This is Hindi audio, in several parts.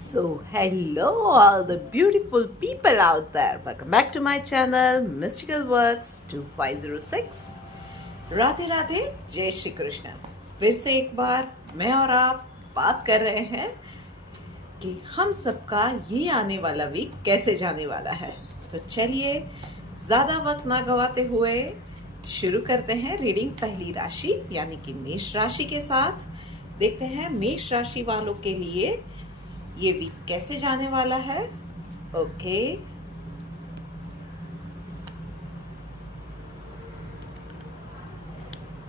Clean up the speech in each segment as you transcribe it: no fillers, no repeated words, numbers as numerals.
So, hello, all the beautiful people out there. Welcome back to my channel, Mystical Words 2506. Radhe Radhe, जय श्री कृष्ण। फिर से एक बार मैं और आप बात कर रहे हैं कि हम सबका ये आने वाला वीक कैसे जाने वाला है। तो चलिए ज़्यादा वक्त ना गवाते हुए शुरू करते हैं रीडिंग पहली राशि यानी कि मेष राशि के साथ। देखते हैं मेष राशि वालों के लिए ये वीक कैसे जाने वाला है। ओके,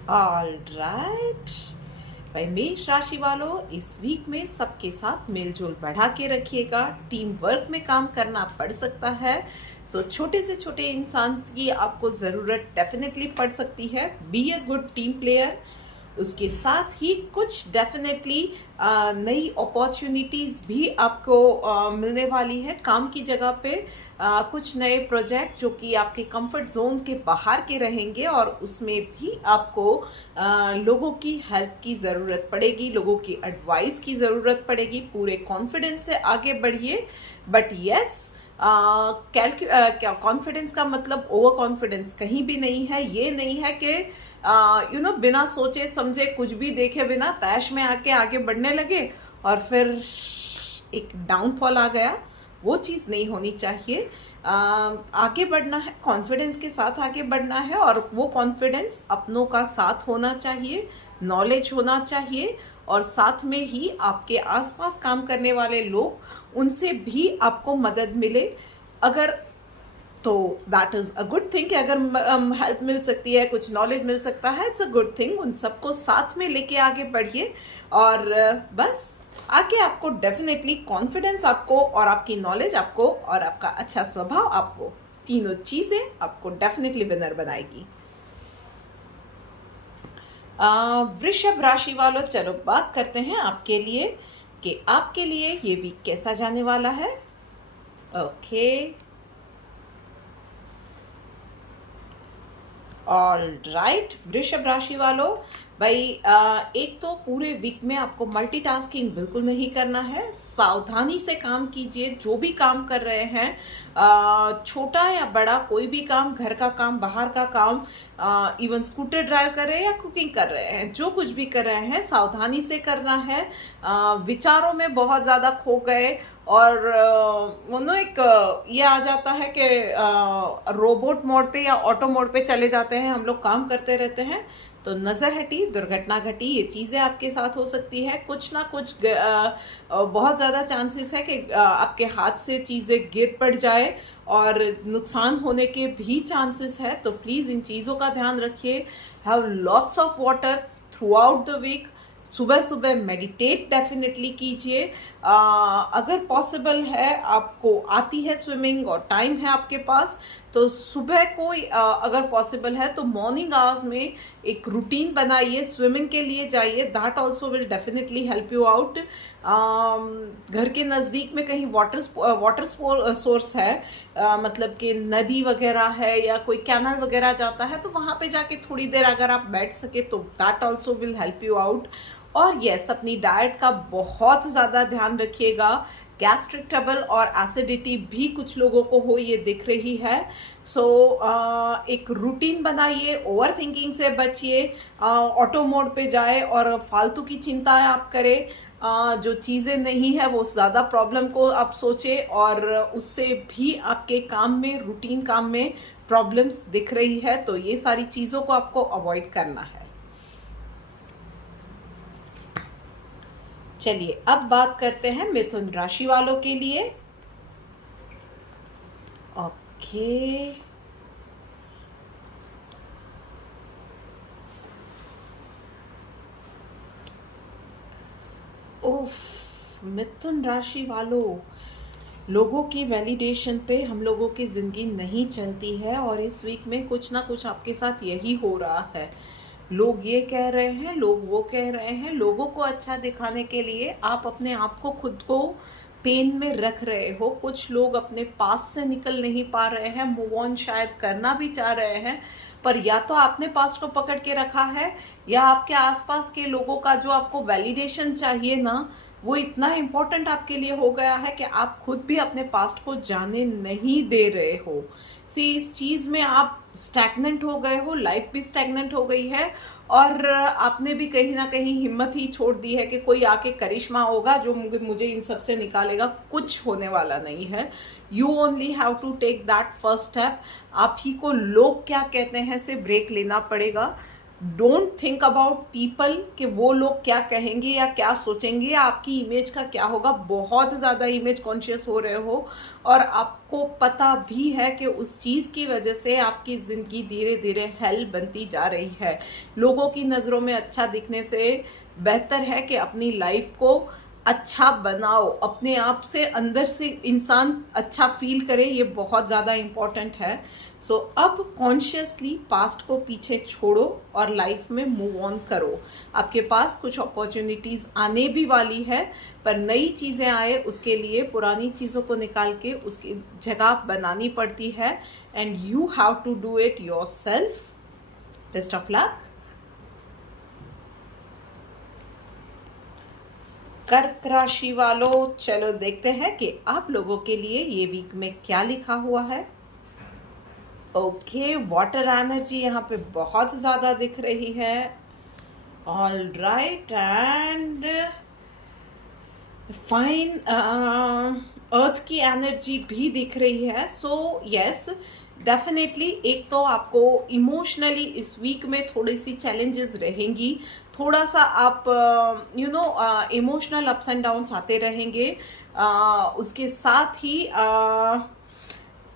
ऑल राइट भाई, मेष राशि वालों इस वीक में सबके साथ मेलजोल बढ़ा के रखिएगा। टीम वर्क में काम करना पड़ सकता है। सो छोटे से छोटे इंसान की आपको ज़रूरत डेफिनेटली पड़ सकती है। Be a good team player. उसके साथ ही कुछ डेफिनेटली नई अपॉर्चुनिटीज़ भी आपको मिलने वाली है काम की जगह पे। कुछ नए प्रोजेक्ट जो कि आपके कंफर्ट जोन के बाहर के रहेंगे और उसमें भी आपको लोगों की हेल्प की ज़रूरत पड़ेगी, लोगों की एडवाइस की ज़रूरत पड़ेगी। पूरे कॉन्फिडेंस से आगे बढ़िए, बट यस क्या कॉन्फिडेंस का मतलब ओवर कॉन्फिडेंस कहीं भी नहीं है। ये नहीं है कि बिना सोचे समझे कुछ भी देखे बिना तैश में आके आगे बढ़ने लगे और फिर एक डाउनफॉल आ गया। वो चीज़ नहीं होनी चाहिए। आगे बढ़ना है, कॉन्फिडेंस के साथ आगे बढ़ना है और वो कॉन्फिडेंस अपनों का साथ होना चाहिए, नॉलेज होना चाहिए और साथ में ही आपके आसपास काम करने वाले लोग, उनसे भी आपको मदद मिले। अगर तो that is a good thing कि अगर हेल्प मिल सकती है, कुछ नॉलेज मिल सकता है, इट्स अ गुड थिंग। उन सबको साथ में लेके आगे बढ़िए और बस आगे आपको डेफिनेटली कॉन्फिडेंस आपको और आपकी नॉलेज आपको और आपका अच्छा स्वभाव आपको, तीनों चीज़ें आपको डेफिनेटली विनर बनाएगी। वृषभ राशि वालों, चलो बात करते हैं आपके लिए कि आपके लिए ये वीक कैसा जाने वाला है। ओके, ऑल राइट वृषभ राशि वालों, भाई एक तो पूरे वीक में आपको मल्टीटास्किंग बिल्कुल नहीं करना है। सावधानी से काम कीजिए। जो भी काम कर रहे हैं, छोटा या बड़ा कोई भी काम, घर का काम, बाहर का काम, इवन स्कूटर ड्राइव कर रहे हैं या कुकिंग कर रहे हैं, जो कुछ भी कर रहे हैं सावधानी से करना है। विचारों में बहुत ज़्यादा खो गए और एक ये आ जाता है कि रोबोट मोड पे या ऑटो मोड पे चले जाते हैं, हम लोग काम करते रहते हैं तो नज़र हटी, दुर्घटना घटी। ये चीज़ें आपके साथ हो सकती है। कुछ ना कुछ बहुत ज़्यादा चांसेस है कि आपके हाथ से चीज़ें गिर पड़ जाए और नुकसान होने के भी चांसेस है। तो प्लीज़ इन चीज़ों का ध्यान रखिए। Have lots of water throughout the week. सुबह सुबह मेडिटेट डेफिनेटली कीजिए। अगर पॉसिबल है, आपको आती है स्विमिंग और टाइम है आपके पास, तो सुबह को अगर पॉसिबल है तो मॉर्निंग आवर्स में एक रूटीन बनाइए, स्विमिंग के लिए जाइए। That also will definitely help you out. घर के नज़दीक में कहीं वाटर सोर्स है, मतलब कि नदी वगैरह है या कोई कैनल वगैरह जाता है, तो वहाँ पे जाके थोड़ी देर अगर आप बैठ सके तो that also will help you out. और यस, अपनी डाइट का बहुत ज़्यादा ध्यान रखिएगा। गैस्ट्रिक ट्रबल और एसिडिटी भी कुछ लोगों को हो, ये दिख रही है। सो एक रूटीन बनाइए, ओवर थिंकिंग से बचिए, ऑटो मोड पे जाए और फालतू की चिंताएं आप करें। जो चीज़ें नहीं है वो ज़्यादा प्रॉब्लम को आप सोचें और उससे भी आपके काम में, रूटीन काम में प्रॉब्लम्स दिख रही है। तो ये सारी चीज़ों को आपको अवॉइड करना है। चलिए अब बात करते हैं मिथुन राशि वालों के लिए। ओके, ओफ, मिथुन राशि वालों, लोगों की वैलिडेशन पे हम लोगों की ज़िंदगी नहीं चलती है और इस वीक में कुछ ना कुछ आपके साथ यही हो रहा है। लोग ये कह रहे हैं, लोग वो कह रहे हैं। लोगों को अच्छा दिखाने के लिए आप अपने आप को, खुद को पेन में रख रहे हो। कुछ लोग अपने पास से निकल नहीं पा रहे हैं, मूव ऑन शायद करना भी चाह रहे हैं, पर या तो आपने पास्ट को पकड़ के रखा है या आपके आसपास के लोगों का जो आपको वैलिडेशन चाहिए ना, वो इतना इम्पोर्टेंट आपके लिए हो गया है कि आप खुद भी अपने पास्ट को जाने नहीं दे रहे हो। इस चीज में आप स्टैग्नेंट हो गए हो, लाइफ भी स्टैग्नेंट हो गई है, और आपने भी कहीं ना कहीं हिम्मत ही छोड़ दी है कि कोई आके करिश्मा होगा जो मुझे इन सब से निकालेगा। कुछ होने वाला नहीं है। You only have to take that first step. आप ही को लोग क्या कहते हैं से ब्रेक लेना पड़ेगा। डोंट थिंक अबाउट पीपल कि वो लोग क्या कहेंगे या क्या सोचेंगे, आपकी इमेज का क्या होगा। बहुत ज़्यादा इमेज कॉन्शियस हो रहे हो और आपको पता भी है कि उस चीज़ की वजह से आपकी ज़िंदगी धीरे धीरे हेल बनती जा रही है। लोगों की नज़रों में अच्छा दिखने से बेहतर है कि अपनी लाइफ को अच्छा बनाओ, अपने आप से अंदर से इंसान अच्छा फील करे। ये बहुत ज़्यादा इम्पॉर्टेंट है। सो अब कॉन्शियसली पास्ट को पीछे छोड़ो और लाइफ में मूव ऑन करो। आपके पास कुछ अपॉर्चुनिटीज़ आने भी वाली है, पर नई चीज़ें आए उसके लिए पुरानी चीज़ों को निकाल के उसकी जगह बनानी पड़ती है। And you have to do it yourself. Best of luck. कर्क राशि वालों, चलो देखते हैं कि आप लोगों के लिए ये वीक में क्या लिखा हुआ है। ओके, वाटर एनर्जी यहाँ पे बहुत ज़्यादा दिख रही है। ऑल राइट, एंड फाइन अर्थ की एनर्जी भी दिख रही है। सो यस, डेफिनेटली एक तो आपको इमोशनली इस वीक में थोड़ी सी चैलेंजेस रहेंगी। थोड़ा सा आप इमोशनल अप्स एंड डाउन्स आते रहेंगे। उसके साथ ही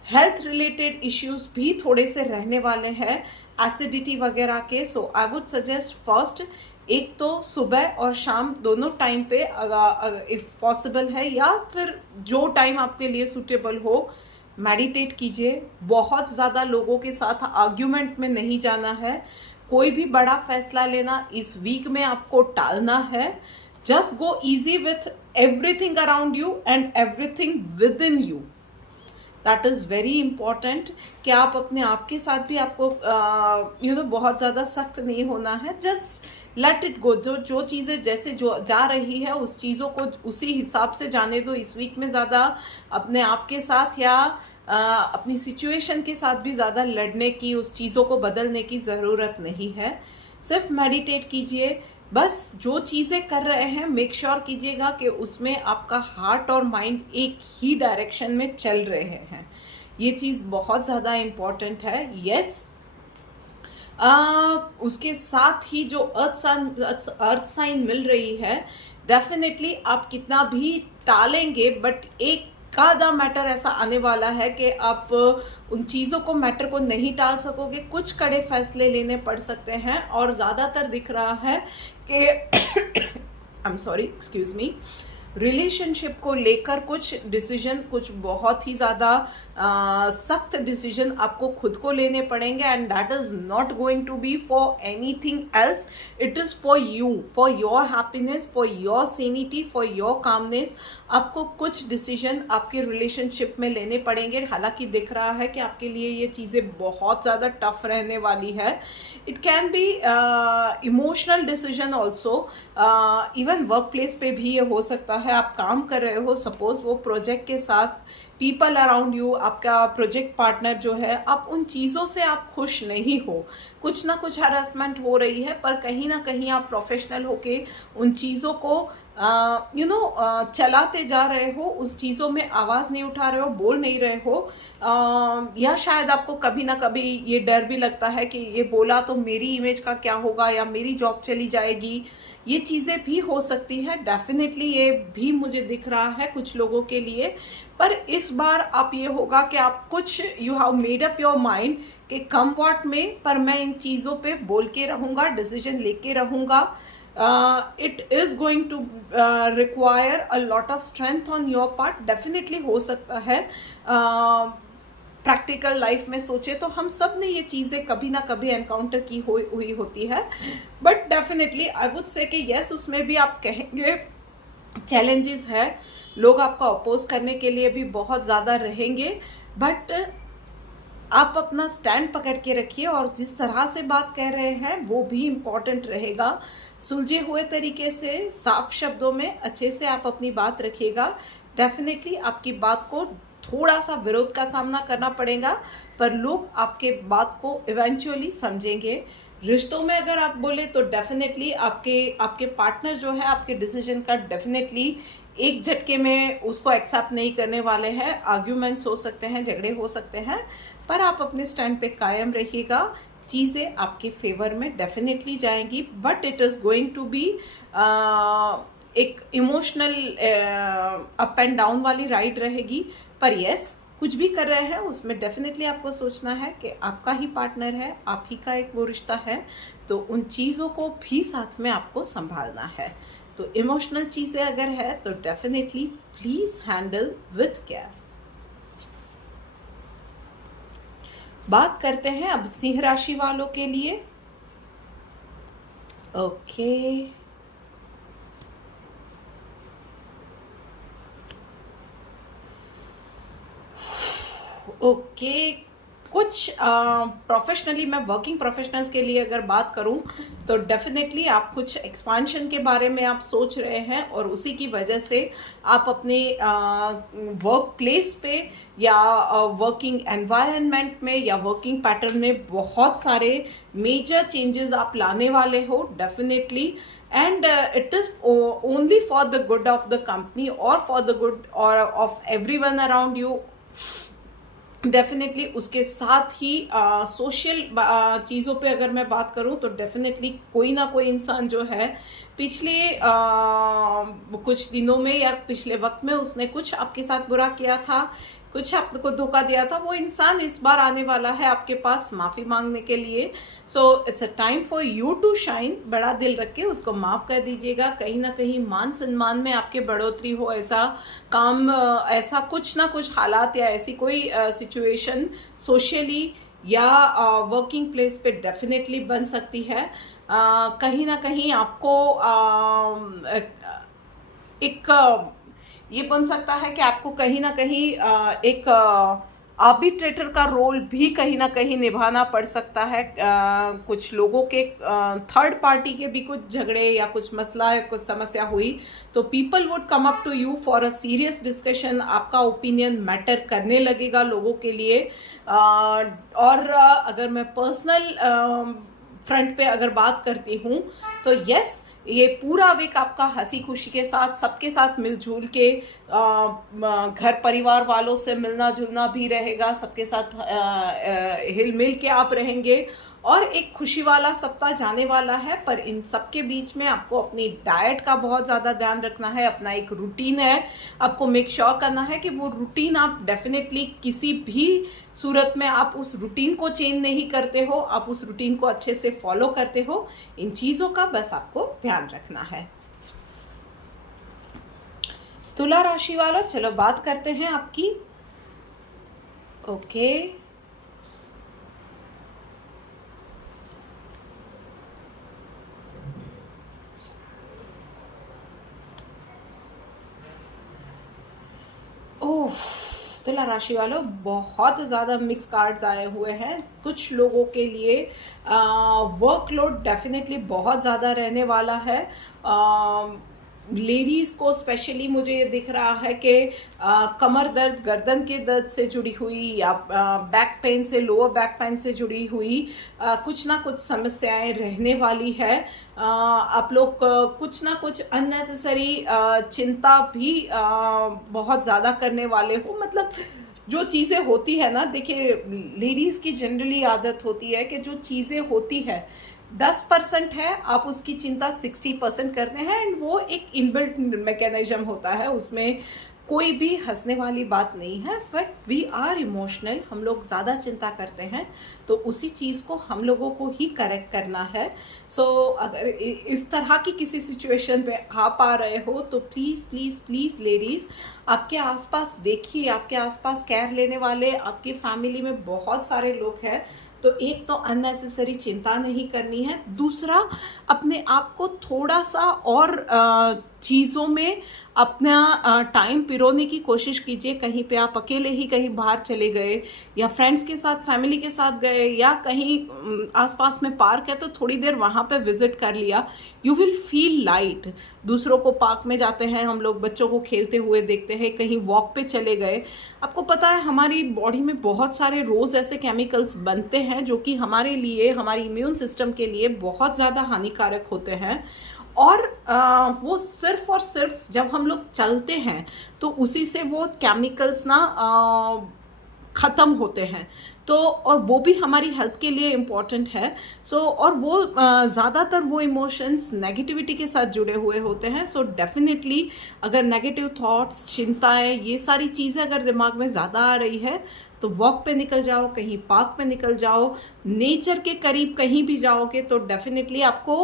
हेल्थ रिलेटेड इश्यूज भी थोड़े से रहने वाले हैं, एसिडिटी वगैरह के। सो आई वुड सजेस्ट फर्स्ट, एक तो सुबह और शाम दोनों टाइम पे इफ पॉसिबल है या फिर जो टाइम आपके लिए सूटेबल हो, मेडिटेट कीजिए। बहुत ज़्यादा लोगों के साथ आर्ग्यूमेंट में नहीं जाना है। कोई भी बड़ा फैसला लेना इस वीक में आपको टालना है। Just go easy with everything around you and everything with in you. That is very important कि आप अपने आप के साथ भी आपको बहुत ज़्यादा सख्त नहीं होना है। Just let it go. जो चीज़ें जैसे जो जा रही है उस चीज़ों को उसी हिसाब से जाने दो। इस वीक में ज़्यादा अपने आप के साथ या अपनी सिचुएशन के साथ भी ज़्यादा लड़ने की, उस चीज़ों को बदलने की ज़रूरत नहीं है। सिर्फ मेडिटेट कीजिए। बस जो चीज़ें कर रहे हैं मेक श्योर कीजिएगा कि उसमें आपका हार्ट और माइंड एक ही डायरेक्शन में चल रहे हैं। ये चीज़ बहुत ज़्यादा इम्पॉर्टेंट है। यस, उसके साथ ही जो अर्थ साइन मिल रही है, डेफिनेटली आप कितना भी टालेंगे बट एक आधा मैटर ऐसा आने वाला है कि आप उन चीज़ों को, मैटर को नहीं टाल सकोगे। कुछ कड़े फैसले लेने पड़ सकते हैं और ज़्यादातर दिख रहा है कि I am sorry, excuse me, relationship को लेकर कुछ डिसीजन, कुछ बहुत ही ज़्यादा सख्त डिसीजन आपको खुद को लेने पड़ेंगे। And that is not going to be for anything else. It is for you, for your happiness, for your sanity, for your calmness. आपको कुछ डिसीजन आपके रिलेशनशिप में लेने पड़ेंगे। हालांकि दिख रहा है कि आपके लिए ये चीज़ें बहुत ज़्यादा टफ रहने वाली है। It can be emotional decision also. Even work place पे भी ये हो सकता है। आप काम कर रहे हो, सपोज वो प्रोजेक्ट के साथ पीपल अराउंड यू, आपका प्रोजेक्ट पार्टनर जो है, आप उन चीज़ों से आप खुश नहीं हो। कुछ ना कुछ हरासमेंट हो रही है, पर कहीं ना कहीं आप प्रोफेशनल होके उन चीज़ों को चलाते जा रहे हो। उस चीज़ों में आवाज़ नहीं उठा रहे हो, बोल नहीं रहे हो। या शायद आपको कभी ना कभी ये डर भी लगता है कि ये बोला तो मेरी इमेज का क्या होगा या मेरी जॉब चली जाएगी। ये चीज़ें भी हो सकती है। डेफिनेटली ये भी मुझे दिख रहा है कुछ लोगों के लिए। पर इस बार आप ये होगा कि आप कुछ, you have made up your mind कि कम व्हाट में, पर मैं इन चीज़ों पे बोल के रहूँगा, डिसीजन लेके रहूँगा। It is going to require a lot of strength on your part. Definitely हो सकता है। प्रैक्टिकल लाइफ में सोचे तो हम सब ने ये चीज़ें कभी ना कभी एनकाउंटर की हुई होती है। But definitely I would say कि यस, उसमें भी आप कहेंगे चैलेंजेस है। लोग आपका अपोज करने के लिए भी बहुत ज़्यादा रहेंगे, बट आप अपना स्टैंड पकड़ के रखिए और जिस तरह से बात कह रहे हैं वो भी इम्पॉर्टेंट रहेगा। सुलझे हुए तरीके से, साफ शब्दों में अच्छे से आप अपनी बात रखिएगा। डेफिनेटली आपकी बात को थोड़ा सा विरोध का सामना करना पड़ेगा, पर लोग आपके बात को इवेंचुअली समझेंगे। रिश्तों में अगर आप बोले तो डेफिनेटली आपके आपके पार्टनर जो है आपके डिसीजन का डेफिनेटली एक झटके में उसको एक्सेप्ट नहीं करने वाले हैं। आर्ग्यूमेंट्स हो सकते हैं, झगड़े हो सकते हैं, पर आप अपने स्टैंड पे कायम रहिएगा। चीज़ें आपके फेवर में डेफिनेटली जाएंगी, but it is going to be एक इमोशनल अप एंड डाउन वाली राइड रहेगी। पर यस, कुछ भी कर रहे हैं उसमें डेफिनेटली आपको सोचना है कि आपका ही पार्टनर है, आप ही का एक वो रिश्ता है, तो उन चीज़ों को भी साथ में आपको संभालना है। तो इमोशनल चीज़ें अगर है तो definitely please handle with care. बात करते हैं अब सिंह राशि वालों के लिए। ओके, ओके, कुछ प्रोफेशनली मैं वर्किंग प्रोफेशनल्स के लिए अगर बात करूं तो डेफिनेटली आप कुछ एक्सपांशन के बारे में आप सोच रहे हैं और उसी की वजह से आप अपने वर्क प्लेस पे या वर्किंग एनवायरनमेंट में या वर्किंग पैटर्न में बहुत सारे मेजर चेंजेस आप लाने वाले हो definitely. And it is only for the good of the company और फॉर द गुड और of everyone around you. Definitely उसके साथ ही सोशल चीज़ों पे अगर मैं बात करूं तो डेफिनेटली कोई ना कोई इंसान जो है पिछले कुछ दिनों में या पिछले वक्त में उसने कुछ आपके साथ बुरा किया था, कुछ आपको धोखा दिया था, वो इंसान इस बार आने वाला है आपके पास माफ़ी मांगने के लिए। So it's a time for you to shine. बड़ा दिल रख के उसको माफ़ कर दीजिएगा। कहीं ना कहीं मान सम्मान में आपके बढ़ोतरी हो, ऐसा काम, ऐसा कुछ ना कुछ हालात या ऐसी कोई सिचुएशन सोशली या वर्किंग प्लेस पे डेफिनेटली बन सकती है। कहीं ना कहीं आपको एक ये बन सकता है कि आपको कहीं ना कहीं एक आर्बिट्रेटर का रोल भी कहीं ना कहीं निभाना पड़ सकता है। कुछ लोगों के थर्ड पार्टी के भी कुछ झगड़े या कुछ मसला या कुछ समस्या हुई तो people would come up to you for a serious discussion. आपका ओपिनियन मैटर करने लगेगा लोगों के लिए। और अगर मैं पर्सनल फ्रंट पे अगर बात करती हूँ तो यस, ये पूरा वीक आपका हंसी खुशी के साथ सबके साथ मिलजुल के घर परिवार वालों से मिलना जुलना भी रहेगा, सबके साथ हिल मिल के आप रहेंगे और एक खुशी वाला सप्ताह जाने वाला है। पर इन सब के बीच में आपको अपनी डाइट का बहुत ज़्यादा ध्यान रखना है। अपना एक रूटीन है, आपको मेक श्योर करना है कि वो रूटीन आप डेफिनेटली किसी भी सूरत में आप उस रूटीन को चेंज नहीं करते हो, आप उस रूटीन को अच्छे से फॉलो करते हो। इन चीज़ों का बस आपको ध्यान रखना है। तुला राशि वालों, चलो बात करते हैं आपकी। ओके, ओह, तुला राशि वालों बहुत ज़्यादा मिक्स कार्ड्स आए हुए हैं। कुछ लोगों के लिए वर्कलोड डेफिनेटली बहुत ज़्यादा रहने वाला है। लेडीज़ को स्पेशली मुझे ये दिख रहा है कि कमर दर्द, गर्दन के दर्द से जुड़ी हुई या बैक पेन से, लोअर बैक पेन से जुड़ी हुई कुछ ना कुछ समस्याएं रहने वाली है। आप लोग कुछ ना कुछ अननेसेसरी चिंता भी बहुत ज़्यादा करने वाले हो। मतलब जो चीज़ें होती है ना, देखिए लेडीज़ की जनरली आदत होती है कि जो चीज़ें होती है 10% है, आप उसकी चिंता 60% करते हैं। एंड वो एक इनबिल्ट मैकेनिज्म होता है, उसमें कोई भी हंसने वाली बात नहीं है। बट वी आर इमोशनल, हम लोग ज़्यादा चिंता करते हैं, तो उसी चीज़ को हम लोगों को ही करेक्ट करना है। सो अगर इस तरह की किसी सिचुएशन पे आप आ रहे हो तो प्लीज़ प्लीज़ प्लीज़ लेडीज़, आपके आसपास देखिए, आपके आसपास केयर लेने वाले आपकी फैमिली में बहुत सारे लोग हैं। तो एक तो अननेसेसरी चिंता नहीं करनी है, दूसरा अपने आप को थोड़ा सा और चीज़ों में अपना टाइम पिरोने की कोशिश कीजिए। कहीं पे आप अकेले ही कहीं बाहर चले गए या फ्रेंड्स के साथ, फैमिली के साथ गए, या कहीं आसपास में पार्क है तो थोड़ी देर वहाँ पे विजिट कर लिया। You will feel light. दूसरों को पार्क में जाते हैं हम लोग, बच्चों को खेलते हुए देखते हैं, कहीं वॉक पे चले गए। आपको पता है हमारी बॉडी में बहुत सारे रोज़ ऐसे केमिकल्स बनते हैं जो कि हमारे लिए, हमारी इम्यून सिस्टम के लिए बहुत ज़्यादा हानिकारक होते हैं। और वो सिर्फ और सिर्फ जब हम लोग चलते हैं तो उसी से वो केमिकल्स ना ख़त्म होते हैं। तो और वो भी हमारी हेल्थ के लिए इम्पॉर्टेंट है। सो और वो ज़्यादातर वो इमोशंस नेगेटिविटी के साथ जुड़े हुए होते हैं। सो डेफिनेटली अगर नेगेटिव थॉट्स, चिंताएं, ये सारी चीज़ें अगर दिमाग में ज़्यादा आ रही है तो वॉक पे निकल जाओ, कहीं पार्क पे निकल जाओ, नेचर के करीब कहीं भी जाओगे तो डेफिनेटली आपको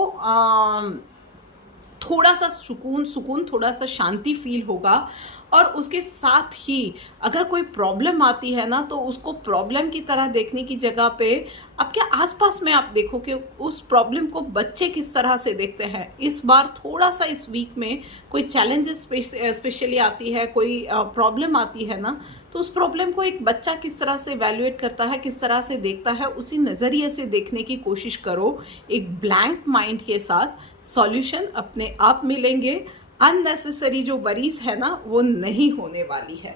थोड़ा सा सुकून, थोड़ा सा शांति फील होगा। और उसके साथ ही अगर कोई प्रॉब्लम आती है ना तो उसको प्रॉब्लम की तरह देखने की जगह पे आपके आसपास में आप देखो कि उस प्रॉब्लम को बच्चे किस तरह से देखते हैं। इस बार थोड़ा सा इस वीक में कोई चैलेंजेस स्पेशली आती है, कोई प्रॉब्लम आती है ना, तो उस प्रॉब्लम को एक बच्चा किस तरह से वैल्यूएट करता है, किस तरह से देखता है, उसी नज़रिए से देखने की कोशिश करो। एक ब्लैंक माइंड के साथ सॉल्यूशन अपने आप मिलेंगे। अननेसेसरी जो वरीज है ना वो नहीं होने वाली है।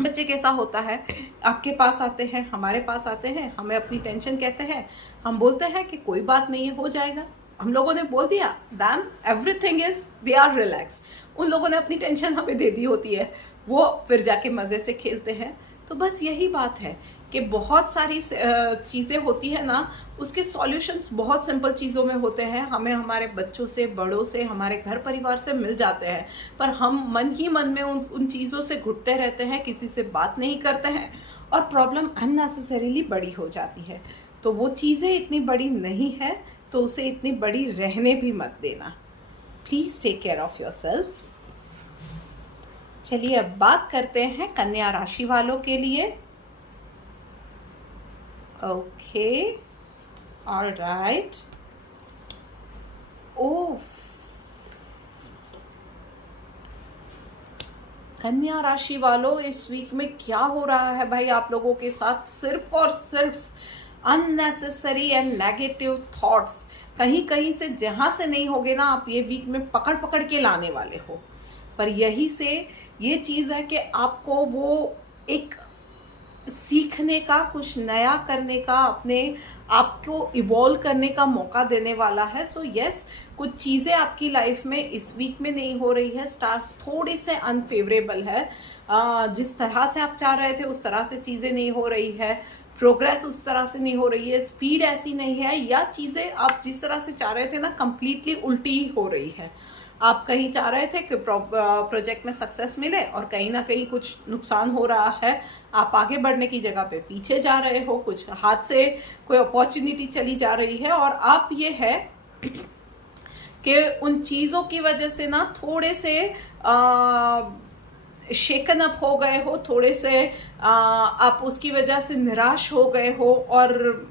बच्चे कैसा होता है, आपके पास आते हैं, हमारे पास आते हैं, हमें अपनी टेंशन कहते हैं, हम बोलते हैं कि कोई बात नहीं है, हो जाएगा। हम लोगों ने बोल दिया, then everything is they are relax. उन लोगों ने अपनी टेंशन हमें दे दी होती है, वो फिर जाके मज़े से खेलते हैं। तो बस यही बात है कि बहुत सारी चीज़ें होती है ना, उसके सॉल्यूशंस बहुत सिंपल चीज़ों में होते हैं। हमें हमारे बच्चों से, बड़ों से, हमारे घर परिवार से मिल जाते हैं, पर हम मन ही मन में उन चीज़ों से घुटते रहते हैं, किसी से बात नहीं करते हैं और प्रॉब्लम अननेसेसरीली बड़ी हो जाती है। तो वो चीज़ें इतनी बड़ी नहीं है तो उसे इतनी बड़ी रहने भी मत देना। Please take care of yourself. चलिए अब बात करते हैं कन्या राशि वालों के लिए। Okay, all right. ओह, कन्या राशि वालों, इस वीक में क्या हो रहा है भाई आप लोगों के साथ? सिर्फ और सिर्फ अननेसेसरी एंड नेगेटिव थॉट्स कहीं कहीं से, जहां से नहीं होगे ना, आप ये वीक में पकड़ पकड़ के लाने वाले हो। पर यही से ये चीज़ है कि आपको वो एक सीखने का, कुछ नया करने का, अपने आपको इवॉल्व करने का मौका देने वाला है। सो यस, कुछ चीज़ें आपकी लाइफ में इस वीक में नहीं हो रही है, स्टार्स थोड़े से अनफेवरेबल है। जिस तरह से आप चाह रहे थे उस तरह से चीज़ें नहीं हो रही है, प्रोग्रेस उस तरह से नहीं हो रही है, स्पीड ऐसी नहीं है, या चीज़ें आप जिस तरह से चाह रहे थे ना कंप्लीटली उल्टी ही हो रही है। आप कहीं चाह रहे थे कि प्रोजेक्ट में सक्सेस मिले और कहीं ना कहीं कुछ नुकसान हो रहा है। आप आगे बढ़ने की जगह पे पीछे जा रहे हो, कुछ हाथ से कोई अपॉर्चुनिटी चली जा रही है और आप ये है कि उन चीज़ों की वजह से ना थोड़े से शेकन अप हो गए हो, थोड़े से आप उसकी वजह से निराश हो गए हो और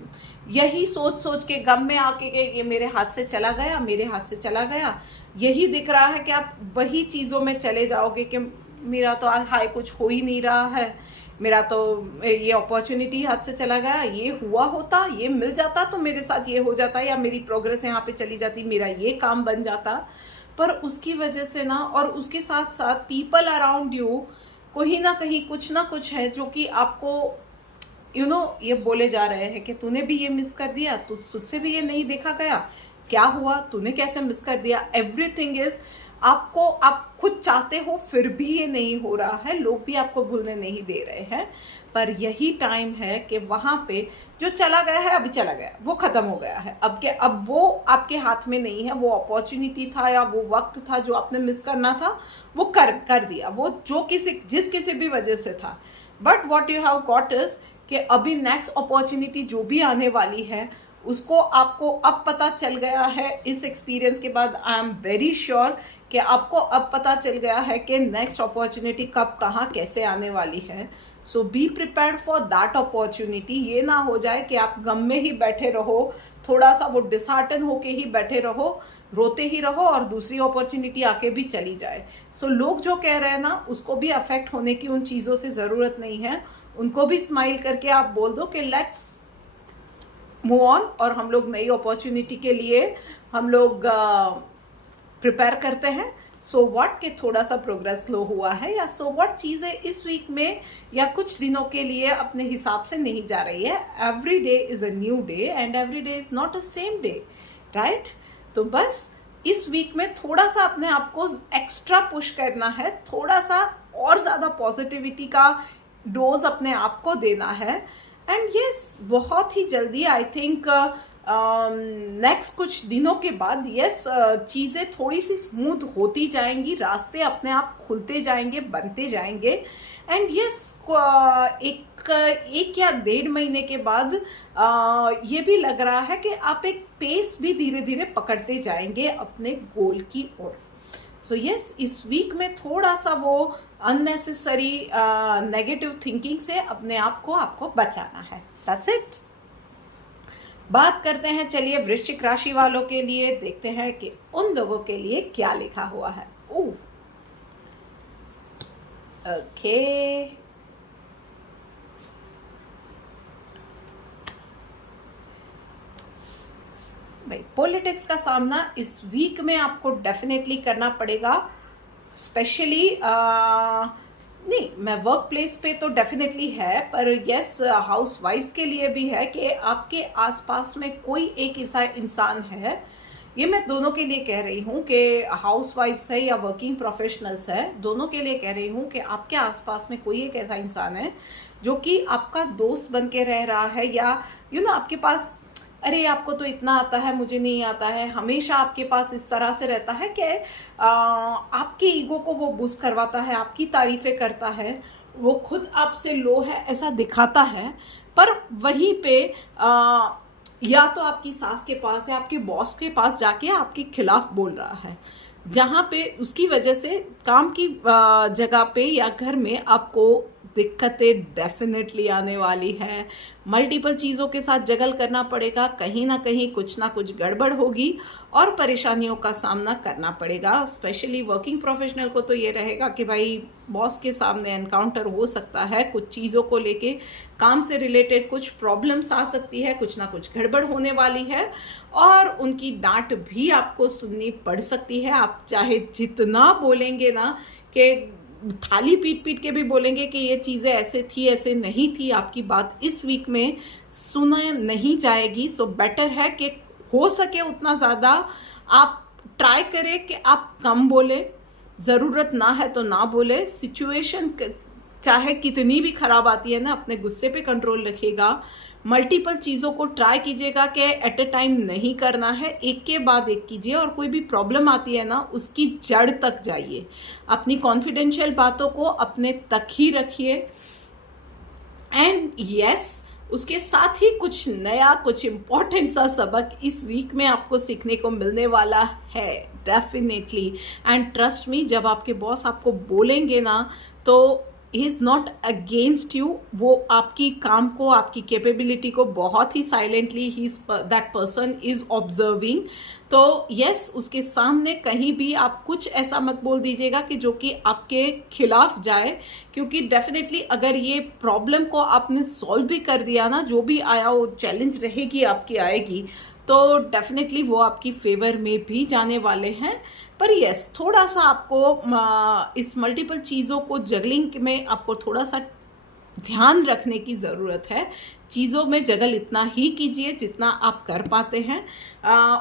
यही सोच सोच के गम में आके कि ये मेरे हाथ से चला गया, मेरे हाथ से चला गया, यही दिख रहा है कि आप वही चीज़ों में चले जाओगे कि मेरा तो हाय कुछ हो ही नहीं रहा है, मेरा तो ये अपॉर्चुनिटी हाथ से चला गया, ये हुआ होता, ये मिल जाता तो मेरे साथ ये हो जाता, या मेरी प्रोग्रेस यहाँ पे चली जाती, मेरा ये काम बन जाता। पर उसकी वजह से ना, और उसके साथ साथ पीपल अराउंड यू कहीं ना कहीं कुछ ना कुछ है जो कि आपको ये बोले जा रहे हैं कि तूने भी ये मिस कर दिया, तुझसे भी ये नहीं देखा गया, क्या हुआ, तूने कैसे मिस कर दिया। एवरीथिंग इज आपको, आप खुद चाहते हो फिर भी ये नहीं हो रहा है, लोग भी आपको भूलने नहीं दे रहे हैं। पर यही टाइम है कि वहाँ पे जो चला गया है अभी चला गया, वो ख़त्म हो गया है। अब वो आपके हाथ में नहीं है। वो अपॉर्चुनिटी था या वो वक्त था जो आपने मिस करना था, वो कर दिया, वो जिस किसी भी वजह से था। But what you have got is कि अभी नेक्स्ट अपॉर्चुनिटी जो भी आने वाली है उसको आपको अब पता चल गया है। इस एक्सपीरियंस के बाद आई एम वेरी श्योर कि आपको अब पता चल गया है कि नेक्स्ट अपॉर्चुनिटी कब, कहाँ, कैसे आने वाली है। So be prepared for that opportunity. ये ना हो जाए कि आप गम में ही बैठे रहो, थोड़ा सा वो डिसहार्टन होके ही बैठे रहो, रोते ही रहो और दूसरी अपॉर्चुनिटी आके भी चली जाए। सो लोग जो कह रहे हैं ना, उसको भी अफेक्ट होने की उन चीज़ों से ज़रूरत नहीं है। उनको भी स्माइल करके आप बोल दो कि लेट्स मूव ऑन, और हम लोग नई अपॉर्चुनिटी के लिए हम लोग प्रिपेयर करते हैं। सो व्हाट के थोड़ा सा प्रोग्रेस स्लो हुआ है, या सो व्हाट चीज़ें इस वीक में या कुछ दिनों के लिए अपने हिसाब से नहीं जा रही है। Every day is a new day and every day is not a same day, right. तो बस इस वीक में थोड़ा सा अपने आप को एक्स्ट्रा पुश करना है, थोड़ा सा और ज़्यादा पॉजिटिविटी का डोज अपने आप को देना है। एंड यस, बहुत ही जल्दी आई थिंक नेक्स्ट कुछ दिनों के बाद यस चीज़ें थोड़ी सी स्मूथ होती जाएंगी, रास्ते अपने आप खुलते जाएंगे, बनते जाएंगे। एंड यस एक या 1.5 महीने के बाद ये भी लग रहा है कि आप एक पेस भी धीरे धीरे पकड़ते जाएंगे अपने गोल की ओर। सो यस, इस वीक में थोड़ा सा वो अननेसेसरी नेगेटिव थिंकिंग से अपने आप को आपको बचाना है। That's it. बात करते हैं, चलिए वृश्चिक राशि वालों के लिए देखते हैं कि उन लोगों के लिए क्या लिखा हुआ है। ओके, भाई पॉलिटिक्स का सामना इस वीक में आपको डेफिनेटली करना पड़ेगा। स्पेशली नहीं, मैं वर्क प्लेस पे तो डेफिनेटली है, पर यस हाउस वाइफ्स के लिए भी है कि आपके आसपास में कोई एक ऐसा इंसान है, ये मैं दोनों के लिए कह रही हूँ कि हाउस वाइफ्स है या वर्किंग प्रोफेशनल्स है, दोनों के लिए कह रही हूँ कि आपके आसपास में कोई एक ऐसा इंसान है जो कि आपका दोस्त बन के रह रहा है, या आपके पास, अरे आपको तो इतना आता है मुझे नहीं आता है, हमेशा आपके पास इस तरह से रहता है कि आपके ईगो को वो बूस्ट करवाता है, आपकी तारीफें करता है, वो खुद आपसे लो है ऐसा दिखाता है, पर वहीं पे या तो आपकी सास के पास या आपके बॉस के पास जाके आपके खिलाफ बोल रहा है, जहाँ पे उसकी वजह से काम की जगह पे या घर में आपको दिक्कतें डेफिनेटली आने वाली है। मल्टीपल चीज़ों के साथ जगल करना पड़ेगा, कहीं ना कहीं कुछ ना कुछ गड़बड़ होगी और परेशानियों का सामना करना पड़ेगा। स्पेशली वर्किंग प्रोफेशनल को तो ये रहेगा कि भाई बॉस के सामने एनकाउंटर हो सकता है, कुछ चीज़ों को लेके काम से रिलेटेड कुछ प्रॉब्लम्स आ सकती है, कुछ ना कुछ गड़बड़ होने वाली है और उनकी डांट भी आपको सुननी पड़ सकती है। आप चाहे जितना बोलेंगे ना कि थाली पीट पीट के भी बोलेंगे कि ये चीज़ें ऐसे थी ऐसे नहीं थी, आपकी बात इस वीक में सुना नहीं जाएगी। सो बेटर है कि हो सके उतना ज़्यादा आप ट्राई करें कि आप कम बोले, ज़रूरत ना है तो ना बोले। सिचुएशन चाहे कितनी भी खराब आती है ना, अपने गुस्से पे कंट्रोल रखिएगा। मल्टीपल चीज़ों को ट्राई कीजिएगा कि एट अ टाइम नहीं करना है, एक के बाद एक कीजिए और कोई भी प्रॉब्लम आती है ना उसकी जड़ तक जाइए। अपनी कॉन्फिडेंशियल बातों को अपने तक ही रखिए। एंड यस, उसके साथ ही कुछ नया, कुछ इम्पोर्टेंट सा सबक इस वीक में आपको सीखने को मिलने वाला है डेफिनेटली। एंड ट्रस्ट मी, जब आपके बॉस आपको बोलेंगे ना तो he is not against you, वो आपकी काम को, आपकी कैपेबिलिटी को बहुत ही साइलेंटली ही दैट पर्सन इज ऑब्जर्विंग। तो यस, उसके सामने कहीं भी आप कुछ ऐसा मत बोल दीजिएगा कि जो कि आपके खिलाफ जाए, क्योंकि डेफिनेटली अगर ये प्रॉब्लम को आपने सॉल्व भी कर दिया ना, जो भी आया वो चैलेंज रहेगी आपकी आएगी, तो डेफिनेटली वो आपकी फेवर में भी जाने वाले हैं। पर यस, थोड़ा सा आपको इस मल्टीपल चीज़ों को जगलिंग में आपको थोड़ा सा ध्यान रखने की ज़रूरत है। चीज़ों में जगल इतना ही कीजिए जितना आप कर पाते हैं।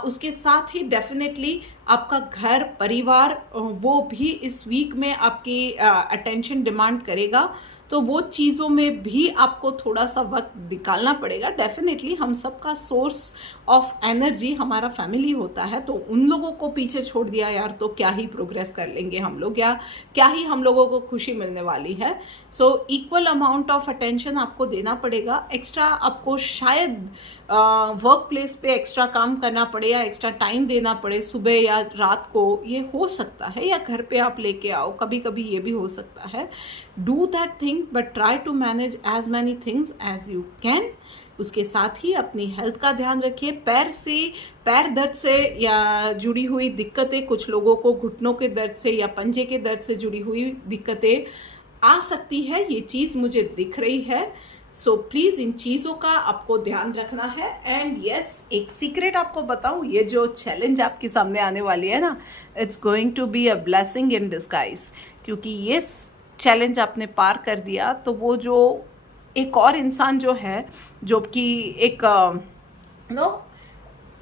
उसके साथ ही डेफिनेटली आपका घर परिवार वो भी इस वीक में आपकी अटेंशन डिमांड करेगा, तो वो चीज़ों में भी आपको थोड़ा सा वक्त निकालना पड़ेगा। डेफिनेटली हम सबका सोर्स ऑफ एनर्जी हमारा फैमिली होता है, तो उन लोगों को पीछे छोड़ दिया यार तो क्या ही प्रोग्रेस कर लेंगे हम लोग, या क्या ही हम लोगों को खुशी मिलने वाली है। So equal amount of attention आपको देना पड़ेगा। एक्स्ट्रा एक्स्ट्रा आपको शायद वर्क प्लेस पे एक्स्ट्रा काम करना पड़े या एक्स्ट्रा टाइम देना पड़े सुबह या रात को, ये हो सकता है, या घर पे आप लेके आओ, कभी कभी ये भी हो सकता है। Do that thing but try to manage as many things as you can. उसके साथ ही अपनी हेल्थ का ध्यान रखिए। पैर दर्द से या जुड़ी हुई दिक्कतें, कुछ लोगों को घुटनों के दर्द से या पंजे के दर्द से जुड़ी हुई दिक्कतें आ सकती है, ये चीज़ मुझे दिख रही है। सो प्लीज़ इन चीज़ों का आपको ध्यान रखना है। एंड यस, एक सीक्रेट आपको बताऊं, ये जो चैलेंज आपके सामने आने वाली है ना, it's going to be a blessing in disguise. क्योंकि ये चैलेंज आपने पार कर दिया तो वो जो एक और इंसान जो है, जो कि एक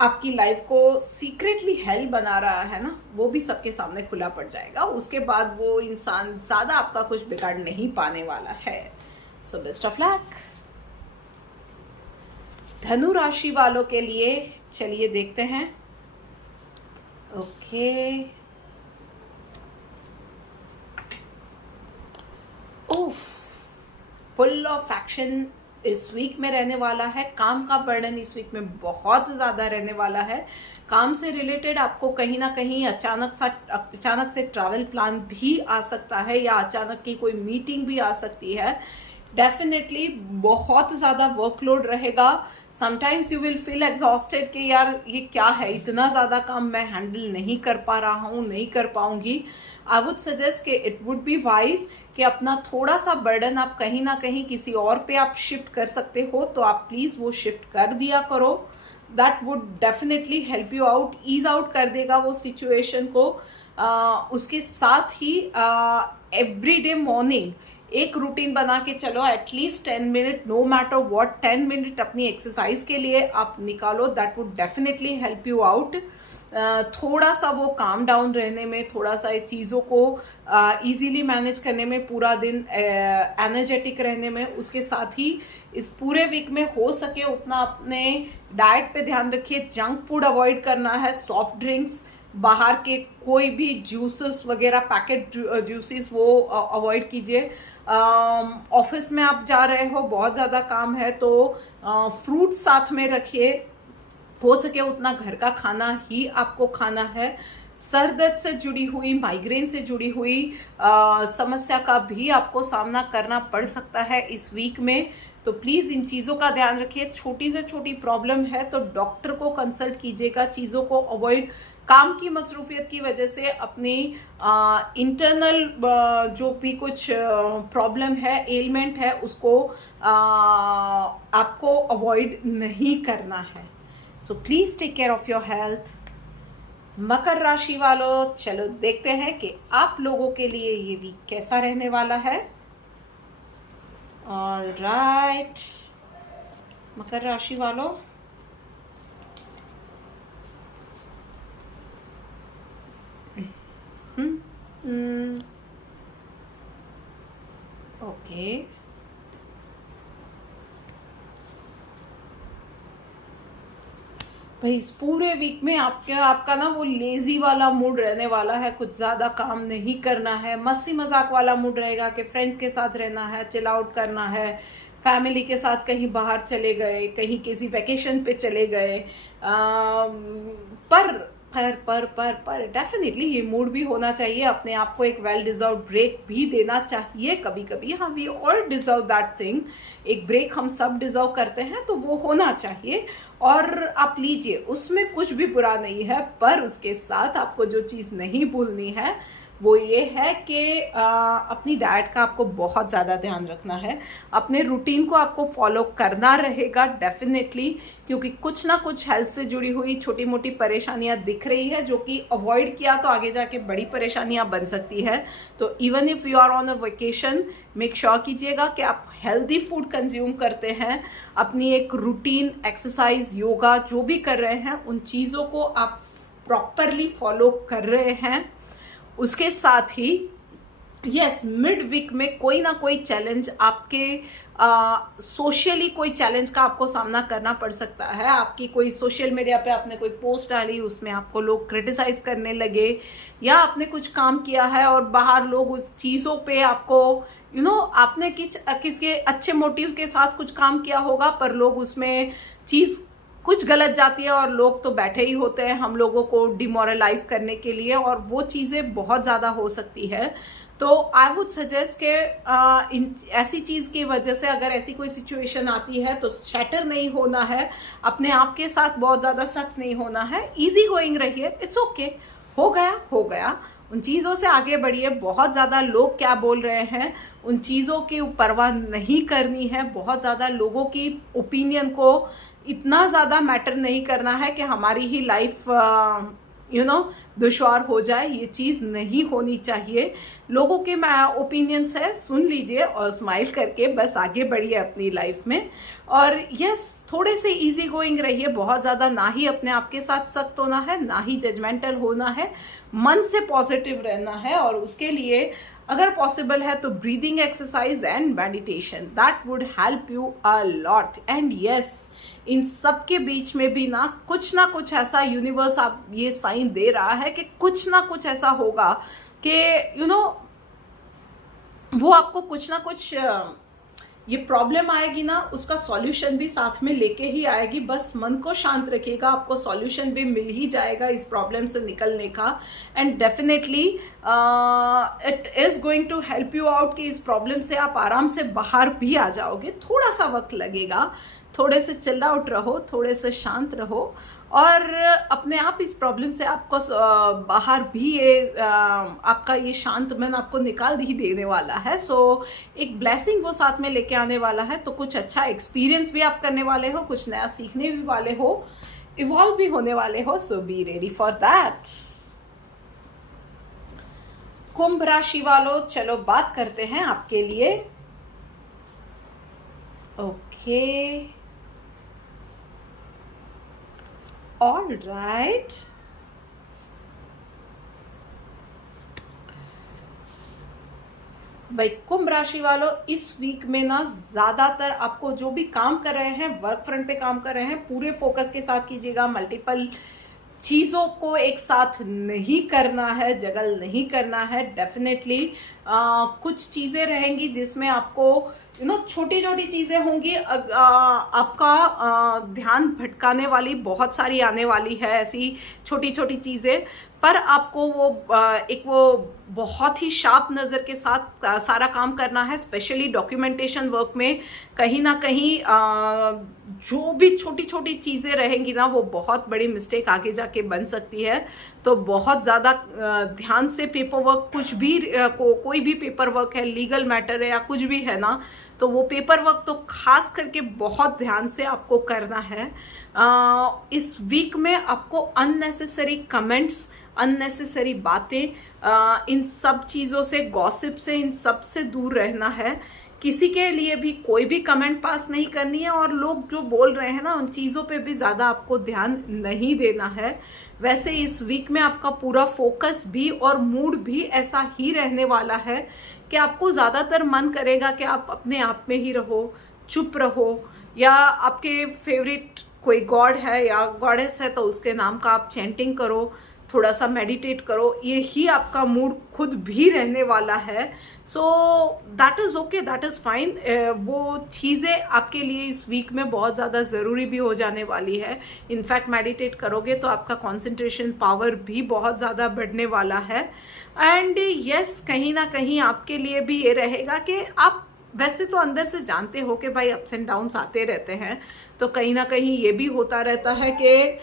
आपकी लाइफ को सीक्रेटली हेल बना रहा है ना, वो भी सबके सामने खुला पड़ जाएगा। उसके बाद वो इंसान ज़्यादा आपका कुछ बिगाड़ नहीं पाने वाला है। सो बेस्ट ऑफ लक। धनु राशि वालों के लिए चलिए देखते हैं। ओके, फुल ऑफ एक्शन इस वीक में रहने वाला है। काम का बर्डन इस वीक में बहुत ज़्यादा रहने वाला है। काम से रिलेटेड आपको कहीं ना कहीं अचानक से ट्रैवल प्लान भी आ सकता है, या अचानक की कोई मीटिंग भी आ सकती है। डेफिनेटली बहुत ज़्यादा वर्कलोड रहेगा। Sometimes you will feel exhausted कि यार ये क्या है, इतना ज़्यादा काम मैं हैंडल नहीं कर पा रहा हूँ, नहीं कर पाऊंगी। आई वुड सजेस्ट कि इट वुड बी वाइज कि अपना थोड़ा सा बर्डन आप कहीं ना कहीं किसी और पे आप शिफ्ट कर सकते हो, तो आप प्लीज़ वो शिफ्ट कर दिया करो। That would definitely help you out, ease out कर देगा वो सिचुएशन को। उसके साथ ही एवरीडे मॉर्निंग एक रूटीन बना के चलो, at least 10 minute, no matter what, 10 minute अपनी एक्सरसाइज के लिए आप निकालो। That would definitely help you out. थोड़ा सा वो काम डाउन रहने में, थोड़ा सा चीज़ों को इजीली मैनेज करने में, पूरा दिन एनर्जेटिक रहने में। उसके साथ ही इस पूरे वीक में हो सके उतना अपने डाइट पे ध्यान रखिए। जंक फूड अवॉइड करना है, सॉफ्ट ड्रिंक्स, बाहर के कोई भी जूसेस वगैरह, पैकेट जूसेस, वो अवॉइड कीजिए। ऑफिस में आप जा रहे हो, बहुत ज़्यादा काम है, तो फ्रूट साथ में रखिए। हो सके उतना घर का खाना ही आपको खाना है। सर दर्द से जुड़ी हुई, माइग्रेन से जुड़ी हुई समस्या का भी आपको सामना करना पड़ सकता है इस वीक में, तो प्लीज़ इन चीज़ों का ध्यान रखिए। छोटी से छोटी प्रॉब्लम है तो डॉक्टर को कंसल्ट कीजिएगा। चीज़ों को अवॉइड, काम की मसरूफियत की वजह से अपनी इंटरनल जो भी कुछ प्रॉब्लम है, एलिमेंट है, उसको आपको अवॉइड नहीं करना है। So please take care of your health. Makar राशि वालों, चलो देखते हैं कि आप लोगों के लिए ये वीक कैसा रहने वाला है। ऑलराइट, मकर राशि वालों, ओके, भाई इस पूरे वीक में आपका ना वो लेजी वाला मूड रहने वाला है। कुछ ज़्यादा काम नहीं करना है, मस्ती मजाक वाला मूड रहेगा कि फ्रेंड्स के साथ रहना है, चिल आउट करना है, फैमिली के साथ कहीं बाहर चले गए, कहीं किसी वैकेशन पे चले गए। पर डेफिनेटली ये मूड भी होना चाहिए। अपने आप को एक वेल डिजर्व ब्रेक भी देना चाहिए कभी कभी। हाँ, we all deserve that thing. एक ब्रेक हम सब डिजर्व करते हैं, तो वो होना चाहिए और आप लीजिए, उसमें कुछ भी बुरा नहीं है। पर उसके साथ आपको जो चीज़ नहीं भूलनी है वो ये है कि अपनी डाइट का आपको बहुत ज़्यादा ध्यान रखना है। अपने रूटीन को आपको फॉलो करना रहेगा डेफिनेटली, क्योंकि कुछ ना कुछ हेल्थ से जुड़ी हुई छोटी मोटी परेशानियां दिख रही है, जो कि अवॉइड किया तो आगे जाके बड़ी परेशानियां बन सकती है। तो even if you are on a vacation, make sure कीजिएगा कि आप हेल्दी फूड कंज्यूम करते हैं। अपनी एक रूटीन, एक्सरसाइज, योगा जो भी कर रहे हैं, उन चीज़ों को आप प्रॉपरली फॉलो कर रहे हैं। उसके साथ ही यस, मिड वीक में कोई ना कोई चैलेंज आपके सोशली कोई चैलेंज का आपको सामना करना पड़ सकता है। आपकी कोई सोशल मीडिया पे आपने कोई पोस्ट डाली, उसमें आपको लोग क्रिटिसाइज करने लगे, या आपने कुछ काम किया है और बाहर लोग उस चीज़ों पे आपको आपने किसके अच्छे मोटिव के साथ कुछ काम किया होगा, पर लोग उसमें चीज़ कुछ गलत जाती है और लोग तो बैठे ही होते हैं हम लोगों को डिमोरलाइज करने के लिए, और वो चीज़ें बहुत ज़्यादा हो सकती है। तो आई वुड सजेस्ट के ऐसी चीज़ की वजह से अगर ऐसी कोई सिचुएशन आती है तो शैटर नहीं होना है, अपने आप के साथ बहुत ज़्यादा सख्त नहीं होना है, इजी गोइंग रहिए, इट्स ओके, हो गया, उन चीज़ों से आगे बढ़िए। बहुत ज़्यादा लोग क्या बोल रहे हैं उन चीज़ों की परवाह नहीं करनी है, बहुत ज़्यादा लोगों की ओपिनियन को इतना ज़्यादा मैटर नहीं करना है कि हमारी ही लाइफ दुश्वार हो जाए, ये चीज़ नहीं होनी चाहिए। लोगों के ओपिनियंस है, सुन लीजिए और स्माइल करके बस आगे बढ़िए अपनी लाइफ में। और यस, थोड़े से इजी गोइंग रहिए, बहुत ज़्यादा ना ही अपने आप के साथ सख्त होना है, ना ही जजमेंटल होना है, मन से पॉजिटिव रहना है। और उसके लिए अगर पॉसिबल है तो breathing exercise and meditation, that would help you a lot. And yes, इन सब के बीच में भी ना कुछ ऐसा यूनिवर्स आप ये साइन दे रहा है कि कुछ ना कुछ ऐसा होगा कि वो आपको कुछ ना कुछ ये प्रॉब्लम आएगी ना, उसका सॉल्यूशन भी साथ में लेके ही आएगी। बस मन को शांत रखिएगा, आपको सॉल्यूशन भी मिल ही जाएगा इस प्रॉब्लम से निकलने का। And definitely it is going to help you out कि इस प्रॉब्लम से आप आराम से बाहर भी आ जाओगे। थोड़ा सा वक्त लगेगा, थोड़े से चिल आउट रहो, थोड़े से शांत रहो, और अपने आप इस प्रॉब्लम से आपको बाहर भी आपका ये शांत मन आपको निकाल ही देने वाला है। सो एक ब्लेसिंग वो साथ में लेके आने वाला है। तो कुछ अच्छा एक्सपीरियंस भी आप करने वाले हो, कुछ नया सीखने भी वाले हो, इवॉल्व भी होने वाले हो। सो बी रेडी फॉर दैट। कुंभ राशि वालों, चलो बात करते हैं आपके लिए। Okay, all right. भाई कुंभ राशि वालों, इस वीक में ना ज्यादातर आपको जो भी काम कर रहे हैं, वर्क फ्रंट पे काम कर रहे हैं, पूरे फोकस के साथ कीजिएगा। मल्टीपल चीज़ों को एक साथ नहीं करना है, जगल नहीं करना है। डेफिनेटली कुछ चीज़ें रहेंगी जिसमें आपको छोटी छोटी चीज़ें होंगी, आपका ध्यान भटकाने वाली बहुत सारी आने वाली है ऐसी छोटी छोटी चीज़ें, पर आपको वो बहुत ही शार्प नज़र के साथ सारा काम करना है। स्पेशली डॉक्यूमेंटेशन वर्क में कहीं ना कहीं जो भी छोटी छोटी चीज़ें रहेंगी ना, वो बहुत बड़ी मिस्टेक आगे जाके बन सकती है। तो बहुत ज़्यादा ध्यान से पेपर वर्क, कुछ भी कोई भी पेपर वर्क है, लीगल मैटर है या कुछ भी है ना, तो वो पेपर वर्क तो खास करके बहुत ध्यान से आपको करना है। इस वीक में आपको अननेसेसरी कमेंट्स, अननेसेसरी बातें, इन सब चीज़ों से, गॉसिप से, इन सब से दूर रहना है। किसी के लिए भी कोई भी कमेंट पास नहीं करनी है, और लोग जो बोल रहे हैं ना उन चीज़ों पे भी ज़्यादा आपको ध्यान नहीं देना है। वैसे इस वीक में आपका पूरा फोकस भी और मूड भी ऐसा ही रहने वाला है कि आपको ज़्यादातर मन करेगा कि आप अपने आप में ही रहो, चुप रहो, या आपके फेवरेट कोई गॉड है या गॉडेस है तो उसके नाम का आप चैंटिंग करो, थोड़ा सा मेडिटेट करो, ये ही आपका मूड खुद भी रहने वाला है। So that is okay, that is fine. वो चीज़ें आपके लिए इस वीक में बहुत ज़्यादा ज़रूरी भी हो जाने वाली है। इनफैक्ट मेडिटेट करोगे तो आपका कंसंट्रेशन पावर भी बहुत ज़्यादा बढ़ने वाला है। एंड यस, कहीं ना कहीं आपके लिए भी ये रहेगा कि आप वैसे तो अंदर से जानते हो कि भाई अप्स एंड डाउन्स आते रहते हैं, तो कहीं ना कहीं ये भी होता रहता है कि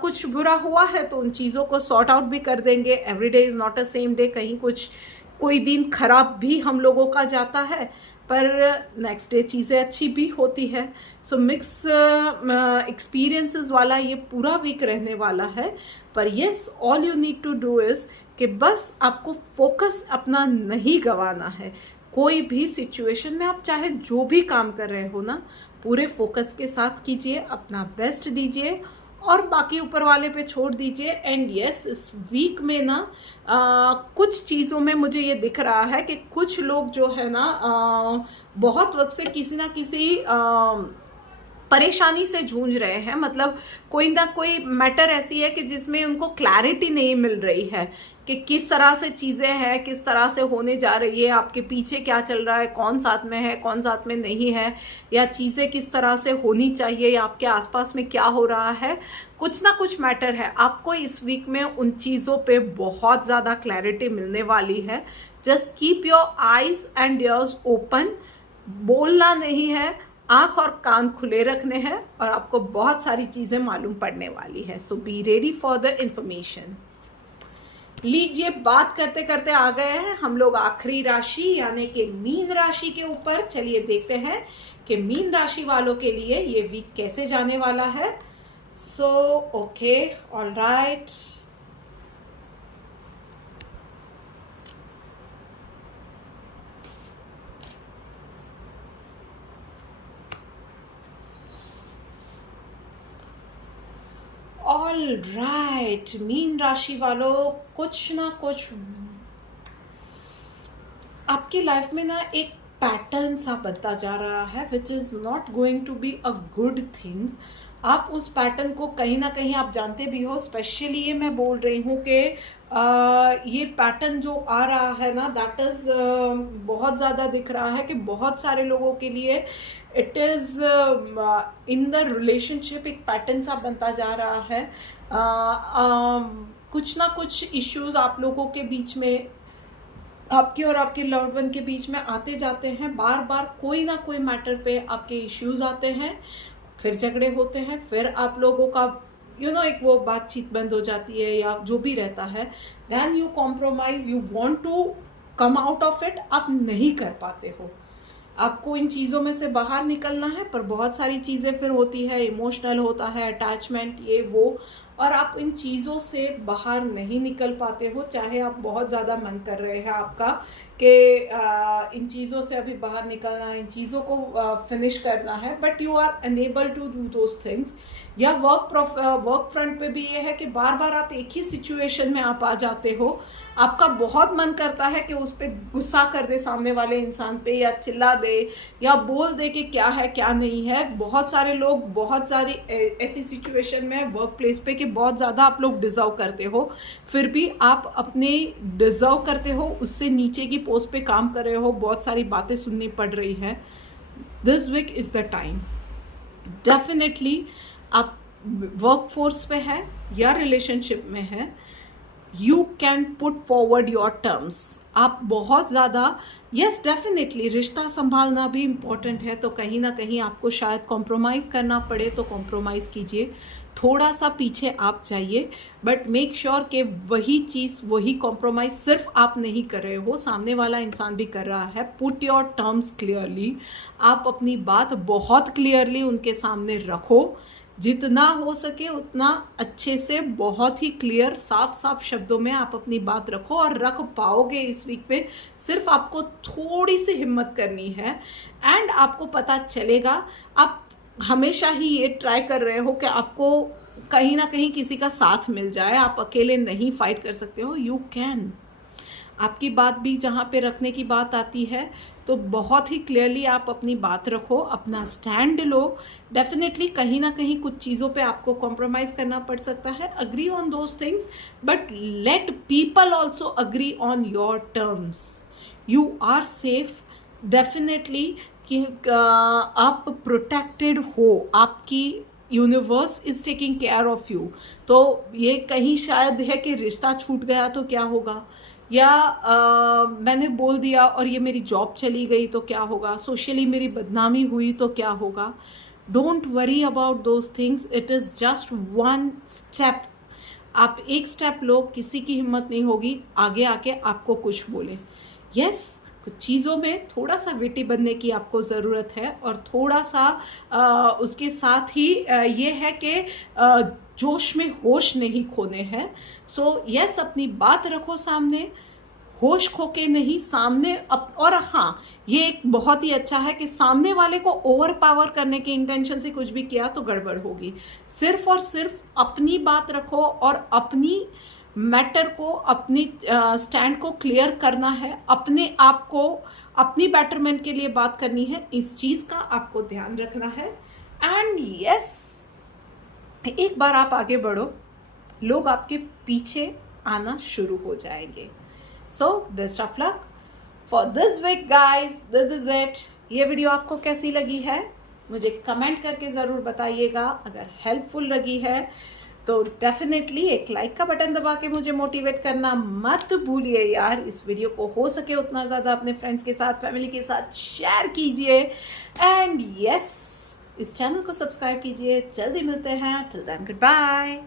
कुछ बुरा हुआ है तो उन चीज़ों को सॉर्ट आउट भी कर देंगे। Every day is not a same day, कहीं कोई दिन खराब भी हम लोगों का जाता है, पर नेक्स्ट डे चीज़ें अच्छी भी होती है। सो मिक्स एक्सपीरियंसेस वाला ये पूरा वीक रहने वाला है। पर yes, all you need to do is कि बस आपको फोकस अपना नहीं गंवाना है। कोई भी सिचुएशन में आप चाहे जो भी काम कर रहे हो ना, पूरे फोकस के साथ कीजिए, अपना बेस्ट दीजिए, और बाकी ऊपर वाले पे छोड़ दीजिए। एंड यस, इस वीक में ना कुछ चीज़ों में मुझे ये दिख रहा है कि कुछ लोग जो है ना बहुत वक्त से किसी ना किसी परेशानी से जूझ रहे हैं। मतलब कोई ना कोई मैटर ऐसी है कि जिसमें उनको क्लैरिटी नहीं मिल रही है कि किस तरह से चीज़ें हैं, किस तरह से होने जा रही है, आपके पीछे क्या चल रहा है, कौन साथ में है, कौन साथ में नहीं है, या चीज़ें किस तरह से होनी चाहिए, या आपके आसपास में क्या हो रहा है। कुछ ना कुछ मैटर है। आपको इस वीक में उन चीज़ों पे बहुत ज़्यादा क्लैरिटी मिलने वाली है। Just keep your eyes and years open. बोलना नहीं है, आंख और कान खुले रखने हैं, और आपको बहुत सारी चीज़ें मालूम पड़ने वाली है। So be ready for the information. लीजिए, बात करते करते आ गए हैं हम लोग आखिरी राशि यानी कि मीन राशि के ऊपर। चलिए देखते हैं कि मीन राशि वालों के लिए ये वीक कैसे जाने वाला है। So okay, all right. All right, mean राशि वालों, कुछ ना कुछ आपकी लाइफ में ना एक पैटर्न सा बनता जा रहा है which is not going to be a good thing. आप उस पैटर्न को कहीं ना कहीं आप जानते भी हो। स्पेशली ये मैं बोल रही हूँ कि ये पैटर्न जो आ रहा है ना, दैट इज़ बहुत ज़्यादा दिख रहा है कि बहुत सारे लोगों के लिए it is in the relationship एक पैटर्न सा बनता जा रहा है। कुछ ना कुछ इश्यूज आप लोगों के बीच में, आपके और आपके लव्ड वन के बीच में आते जाते हैं। बार बार कोई ना कोई मैटर पे आपके इश्यूज आते हैं, फिर झगड़े होते हैं, फिर आप लोगों का एक वो बातचीत बंद हो जाती है या जो भी रहता है। Then you compromise, you want to come out of it, आप नहीं कर पाते हो। आपको इन चीज़ों में से बाहर निकलना है, पर बहुत सारी चीज़ें फिर होती है, इमोशनल होता है, अटैचमेंट, ये वो, और आप इन चीज़ों से बाहर नहीं निकल पाते हो। चाहे आप बहुत ज़्यादा मन कर रहे हैं आपका कि इन चीज़ों से अभी बाहर निकलना है, इन चीज़ों को फिनिश करना है, but you are unable to do those things. या वर्क फ्रंट पे भी ये है कि बार बार आप एक ही सिचुएशन में आप आ जाते हो। आपका बहुत मन करता है कि उस पर गुस्सा कर दे सामने वाले इंसान पे, या चिल्ला दे, या बोल दे कि क्या है क्या नहीं है। बहुत सारे लोग बहुत सारी ऐसी सिचुएशन में वर्क प्लेस पे कि बहुत ज़्यादा आप लोग डिज़र्व करते हो, फिर भी आप अपने डिज़र्व करते हो उससे नीचे की पोस्ट पे काम कर रहे हो, बहुत सारी बातें सुननी पड़ रही है। This week is the time. Definitely आप वर्क फोर्स पे है या रिलेशनशिप में है, you can put forward your terms. आप बहुत ज़्यादा, यस डेफिनेटली रिश्ता संभालना भी इम्पॉर्टेंट है, तो कहीं ना कहीं आपको शायद कॉम्प्रोमाइज़ करना पड़े तो कॉम्प्रोमाइज़ कीजिए, थोड़ा सा पीछे आप जाइए, बट मेक श्योर कि वही चीज़, वही कॉम्प्रोमाइज़ सिर्फ आप नहीं कर रहे हो, सामने वाला इंसान भी कर रहा है। Put your terms clearly. आप अपनी बात बहुत क्लियरली उनके सामने रखो, जितना हो सके उतना अच्छे से, बहुत ही क्लियर साफ साफ शब्दों में आप अपनी बात रखो, और रख पाओगे इस वीक पे। सिर्फ आपको थोड़ी सी हिम्मत करनी है एंड आपको पता चलेगा। आप हमेशा ही ये ट्राई कर रहे हो कि आपको कहीं ना कहीं किसी का साथ मिल जाए, आप अकेले नहीं फाइट कर सकते हो, यू कैन। आपकी बात भी जहाँ पे रखने की बात आती है तो बहुत ही क्लियरली आप अपनी बात रखो, अपना स्टैंड लो। डेफिनेटली कहीं ना कहीं कुछ चीज़ों पे आपको कॉम्प्रोमाइज़ करना पड़ सकता है, agree on those things, but let people also agree on your terms. You are safe definitely कि आप प्रोटेक्टेड हो, आपकी universe is taking care of you. तो ये कहीं शायद है कि रिश्ता छूट गया तो क्या होगा, या मैंने बोल दिया और ये मेरी जॉब चली गई तो क्या होगा, सोशली मेरी बदनामी हुई तो क्या होगा। Don't worry about those things, it is just one step. आप एक स्टेप लो, किसी की हिम्मत नहीं होगी आगे आके आपको कुछ बोले। यस, कुछ चीज़ों में थोड़ा सा विटी बनने की आपको ज़रूरत है, और थोड़ा सा उसके साथ ही ये है कि जोश में होश नहीं खोने हैं। सो यस, अपनी बात रखो सामने, होश खो के नहीं, सामने और हाँ, ये एक बहुत ही अच्छा है कि सामने वाले को ओवर पावर करने के इंटेंशन से कुछ भी किया तो गड़बड़ होगी। सिर्फ और सिर्फ अपनी बात रखो और अपनी मैटर को, अपनी स्टैंड को क्लियर करना है, अपने आप को अपनी बेटरमेंट के लिए बात करनी है। इस चीज का आपको ध्यान रखना है। एंड यस, एक बार आप आगे बढ़ो, लोग आपके पीछे आना शुरू हो जाएंगे। So best of luck for this week guys, this is it. ये वीडियो आपको कैसी लगी है मुझे कमेंट करके ज़रूर बताइएगा। अगर हेल्पफुल लगी है तो डेफिनेटली एक लाइक का बटन दबा के मुझे मोटिवेट करना मत भूलिए यार। इस वीडियो को हो सके उतना ज़्यादा अपने फ्रेंड्स के साथ, फैमिली के साथ शेयर कीजिए। एंड यस, इस चैनल को सब्सक्राइब कीजिए। जल्दी मिलते हैं। Till then good bye.